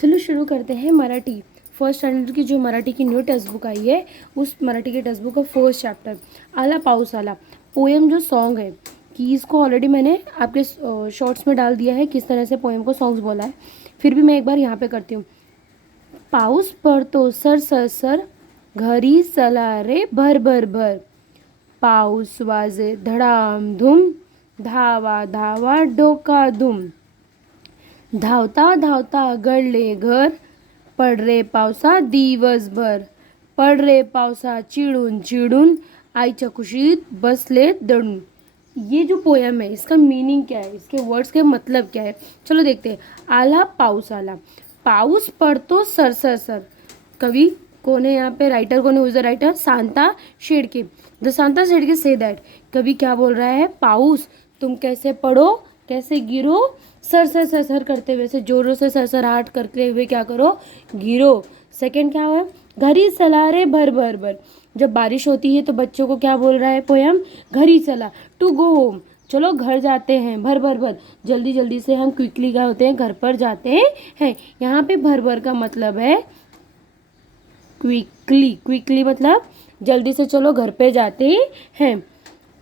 चलो शुरू करते हैं मराठी। फर्स्ट स्टैंडर्ड की जो मराठी की न्यू टेक्स्ट बुक आई है, उस मराठी के टेक्स्ट बुक का फर्स्ट चैप्टर आला पाऊस आला। पोएम जो सॉन्ग है कि इसको ऑलरेडी मैंने आपके शॉर्ट्स में डाल दिया है किस तरह से पोएम को सॉन्ग्स बोला है, फिर भी मैं एक बार यहाँ पे करती हूँ। पाऊस पडतो सर सर सर, घरी चला रे भर भर भर। पाऊस वाजे धडाम धूम, धावा धावा डोका धूम। धावता धावता गळले घर, पड रे पावसा दिवसभर। पड रे पावसा चिडून चिडून, आईच्या कुशीत बसले दडून। ये जो पोयम है इसका मीनिंग क्या है, इसके वर्ड्स के मतलब क्या है, चलो देखते हैं। आला पाऊस आला, पाऊस पडतो सर सर सर। कवि कौन है यहाँ पे, राइटर कौन है, who's the writer, Shanta Shedke. The Shanta Shedke से दैट, कवि क्या बोल रहा है, पाऊस तुम कैसे पढ़ो, कैसे गिरो, सर सर सर सर करते हुए, से जोरों से सरसराहट करते हुए क्या करो, गिरो। सेकंड क्या हुआ, घरी चला रे भर भर भर। जब बारिश होती है तो बच्चों को क्या बोल रहा है पोयम, घरी चला, टू गो होम, चलो घर जाते हैं। भर भर भर, जल्दी जल्दी से हम क्विकली क्या होते हैं, घर पर जाते हैं। यहाँ पे भर भर का मतलब है क्विकली, क्विकली मतलब जल्दी से चलो घर पे जाते हैं।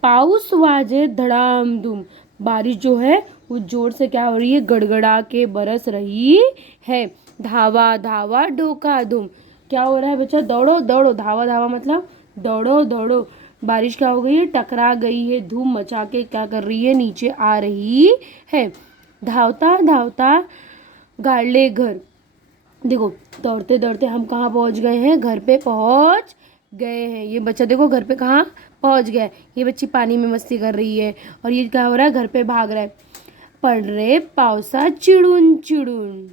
पाऊस वाजे धड़ाम धूम, बारिश जो है वो जोर से क्या हो रही है, गड़गड़ा के बरस रही है। धावा धावा डोका धूम, क्या हो रहा है बच्चा, दौड़ो दौड़ो, धावा धावा मतलब दौड़ो दौड़ो। बारिश क्या हो गई है, टकरा गई है, धूम मचा के क्या कर रही है, नीचे आ रही है। धावता धावता गाड़ले घर, देखो दौड़ते दौड़ते हम कहाँ पहुँच गए हैं, घर पे पहुँच गए हैं। ये बच्चा देखो घर पे कहाँ पहुँच गया है, ये बच्ची पानी में मस्ती कर रही है और ये क्या हो रहा है, घर पे भाग रहा है। पड रे पावसा चिडून चिडून,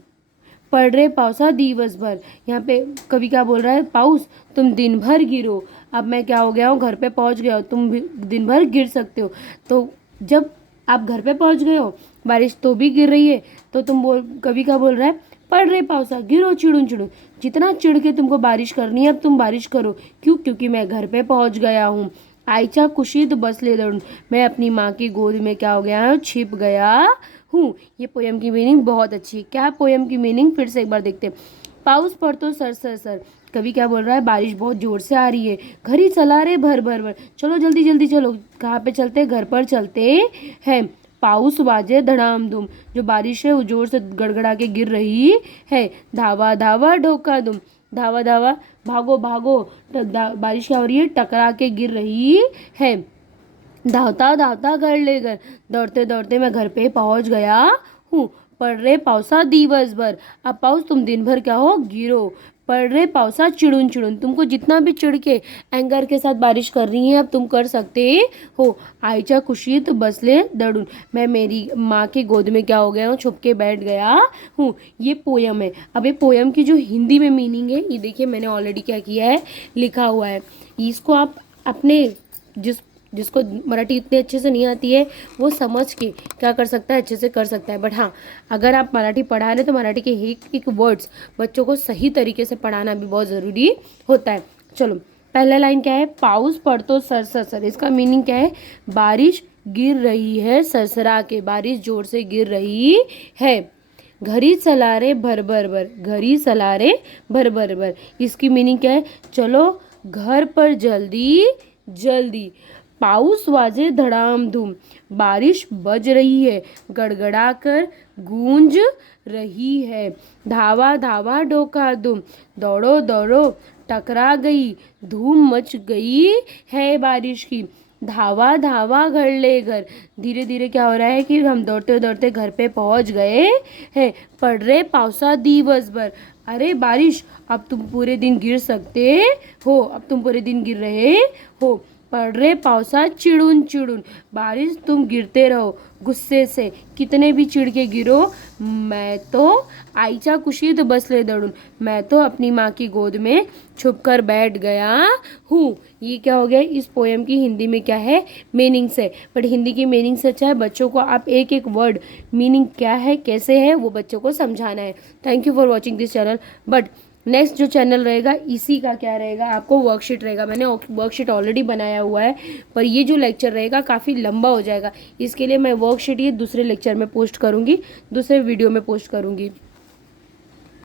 पड रे पावसा दिवसभर। यहाँ पे कवि क्या बोल रहा है, पाऊस तुम दिन भर गिरो। अब मैं क्या हो गया हूँ, घर पे पहुँच गया हूँ, तुम भी दिन भर गिर सकते हो। तो जब आप घर पे पहुँच गए हो, बारिश तो भी गिर रही है, तो कवि क्या बोल रहा है, पड रे पावसा गिरो चिडून चिडून। जितना चिढ़ के तुमको बारिश करनी है अब तुम बारिश करो। क्यों, क्योंकि मैं घर पे पहुँच गया हूँ। आईच्या कुशीत बसले दडून, मैं अपनी माँ की गोद में क्या हो गया हूँ, छिप गया हूँ। ये पोयम की मीनिंग बहुत अच्छी है। क्या पोयम की मीनिंग, फिर से एक बार देखते हैं। पाऊस पड़तो सर सर सर, कवि क्या बोल रहा है, बारिश बहुत जोर से आ रही है। घर ही चला रे भर भर भर, चलो जल्दी जल्दी चलो, कहाँ पे चलते, घर पर चलते हैं। पाऊस वाजे धड़ाम धूम, जो बारिश है वो जोर से गड़गड़ा के गिर रही है। धावा धावा ढोका धूम, धावा धावा भागो भागो, बारिश क्या हो रही है, टकरा के गिर रही है। धावता धावता घर ले घर, दौड़ते दौड़ते मैं घर पे पहुंच गया हूँ। पड़ रे पावसा दिवसभर, अब पाउस तुम दिन भर क्या हो, गिरो। पड़ रे पावसा चिड़ून चिड़ून, तुमको जितना भी चिड़ के एंगर के साथ बारिश कर रही है अब तुम कर सकते हो। आईच्या कुशीत बसले दडून, मैं मेरी माँ के गोद में क्या हो गया हूँ, छुप के बैठ गया हूँ। ये पोयम है। अब ये पोयम की जो हिंदी में मीनिंग है ये देखिए, मैंने ऑलरेडी क्या किया है, लिखा हुआ है। इसको आप अपने जिसको मराठी इतने अच्छे से नहीं आती है वो समझ के क्या कर सकता है, अच्छे से कर सकता है। बट हाँ, अगर आप मराठी पढ़ा रहे तो मराठी के एक एक वर्ड्स बच्चों को सही तरीके से पढ़ाना भी बहुत ज़रूरी होता है। चलो पहला लाइन क्या है, पाऊस पड़तो सर सर सर, इसका मीनिंग क्या है, बारिश गिर रही है सरसरा के, बारिश जोर से गिर रही है। घरी चला रे भर भर भर, घरी चला रे भर भर भर, इसकी मीनिंग क्या है, चलो घर पर जल्दी जल्दी। पाऊस वाजे धड़ाम धूम, बारिश बज रही है, गड़गड़ा कर गूंज रही है। धावा धावा डोका धूम, दौड़ो दौड़ो, टकरा गई, धूम मच गई है बारिश की। धावा धावा घर ले घर, धीरे धीरे क्या हो रहा है कि हम दौड़ते दौड़ते घर पे पहुंच गए हैं। पड़ रे पावसा दिवसभर, अरे बारिश अब तुम पूरे दिन गिर सकते हो, अब तुम पूरे दिन गिर रहे हो। पड़ रे पावसा चिड़ून चिड़ून, बारिश तुम गिरते रहो गुस्से से, कितने भी चिढ़ के गिरो। मैं तो आईच्या कुशीत बसले दडून, मैं तो अपनी माँ की गोद में छुपकर बैठ गया हूँ। ये क्या हो गया, इस पोएम की हिंदी में क्या है, मीनिंग से। बट हिंदी की मीनिंग से अच्छा है बच्चों को आप एक एक वर्ड मीनिंग क्या है, कैसे है, वो बच्चों को समझाना है। Thank you for watching this channel. But next जो चैनल रहेगा इसी का क्या रहेगा, आपको वर्कशीट रहेगा। मैंने वर्कशीट ऑलरेडी बनाया हुआ है, पर ये जो लेक्चर रहेगा काफ़ी लंबा हो जाएगा, इसके लिए मैं वर्कशीट ये दूसरे लेक्चर में पोस्ट करूँगी, दूसरे वीडियो में पोस्ट करूँगी।